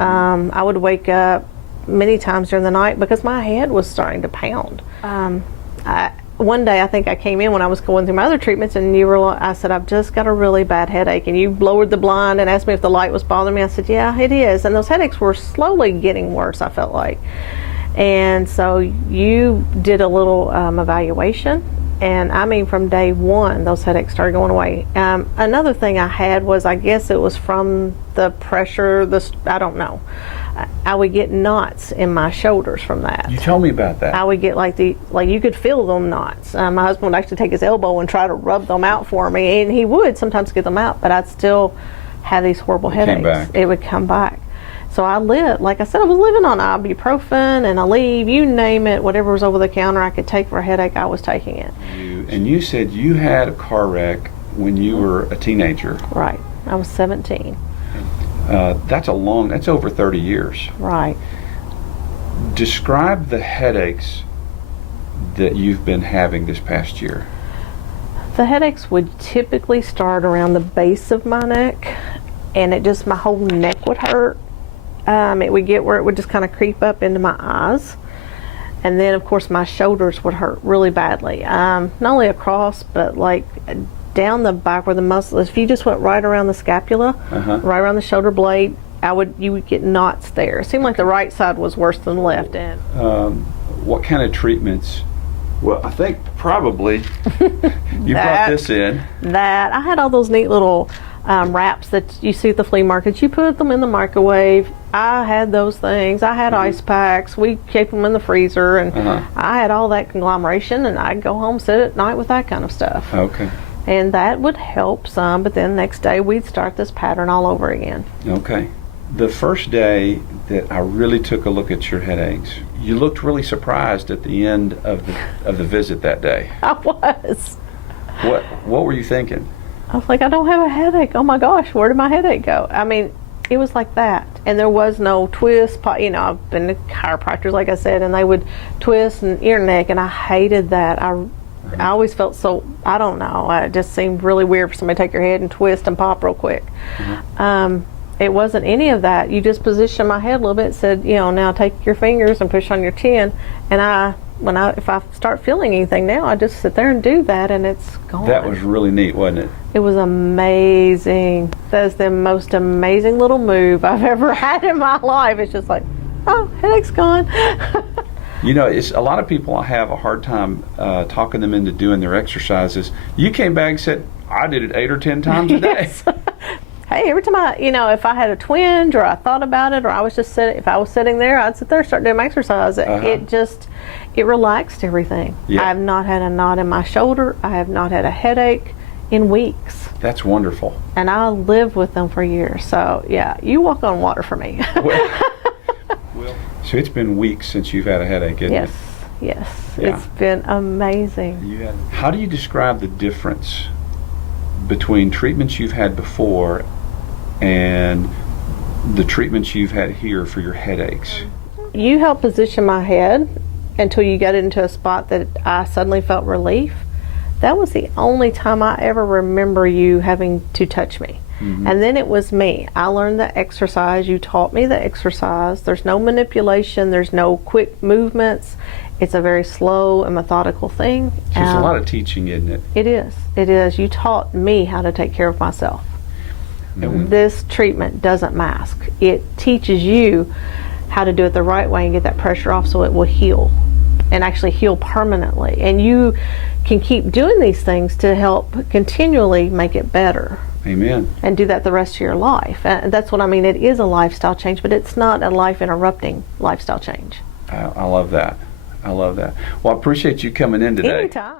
I would wake up many times during the night because my head was starting to pound. One day I think I came in when I was going through my other treatments, and I said, I've just got a really bad headache, and you lowered the blind and asked me if the light was bothering me. I said, yeah, it is. And those headaches were slowly getting worse, I felt like. And so you did a little evaluation, and I mean from day one those headaches started going away. Another thing I had was, I guess it was from the pressure, I don't know. I would get knots in my shoulders from that. You told me about that. I would get like you could feel them knots. My husband would actually take his elbow and try to rub them out for me, and he would sometimes get them out, but I'd still have these horrible headaches. It would come back. So I lived, like I said, I was living on ibuprofen and Aleve, you name it, whatever was over the counter I could take for a headache, I was taking it. And you said you had a car wreck when you were a teenager. Right. I was 17. That's over 30 years. Right. Describe the headaches that you've been having this past year. The headaches would typically start around the base of my neck, and my whole neck would hurt. It would get where it would just kind of creep up into my eyes. And then, of course, my shoulders would hurt really badly. Not only across, but like down the back where the muscle is. If you just went right around the scapula, right around the shoulder blade, you would get knots there. It seemed like the right side was worse than the left. And what kind of treatments? Well, I think probably you brought this in. I had all those neat little wraps that you see at the flea markets. You put them in the microwave. I had those things. I had ice packs. We kept them in the freezer, and I had all that conglomeration, and I'd go home, sit at night with that kind of stuff. Okay. And that would help some, but then the next day we'd start this pattern all over again. Okay. The first day that I really took a look at your headaches, you looked really surprised at the end of the visit that day. I was. What were you thinking? I was like, I don't have a headache. Oh my gosh, where did my headache go? I mean, it was like that. And there was no twist. I've been to chiropractors, like I said, and they would twist and ear and neck, and I hated that. I always felt so, I don't know, it just seemed really weird for somebody to take your head and twist and pop real quick. It wasn't any of that. You just positioned my head a little bit, said, now take your fingers and push on your chin, and if I start feeling anything now, I just sit there and do that, and it's gone. That was really neat, wasn't it? It was amazing. That is the most amazing little move I've ever had in my life. It's just like, oh, headache's gone. It's a lot of people have a hard time talking them into doing their exercises. You came back and said, I did it 8 or 10 times a day. Yes. Hey, every time if I had a twinge or I thought about it, or I was just if I was sitting there, I'd sit there and start doing my exercise. It relaxed everything. Yeah. I have not had a knot in my shoulder. I have not had a headache in weeks. That's wonderful. And I lived with them for years. So, yeah, you walk on water for me. So it's been weeks since you've had a headache, isn't it? Yes. Yeah. It's been amazing. How do you describe the difference between treatments you've had before and the treatments you've had here for your headaches? You helped position my head until you got into a spot that I suddenly felt relief. That was the only time I ever remember you having to touch me. And then it was me. I learned the exercise. You taught me the exercise. There's no manipulation. There's no quick movements. It's a very slow and methodical thing. So it's a lot of teaching, isn't it? It is. It is. You taught me how to take care of myself. This treatment doesn't mask. It teaches you how to do it the right way and get that pressure off so it will heal and actually heal permanently. And you can keep doing these things to help continually make it better. Amen. And do that the rest of your life. And that's what I mean. It is a lifestyle change, but it's not a life-interrupting lifestyle change. I love that. Well, I appreciate you coming in today. Anytime.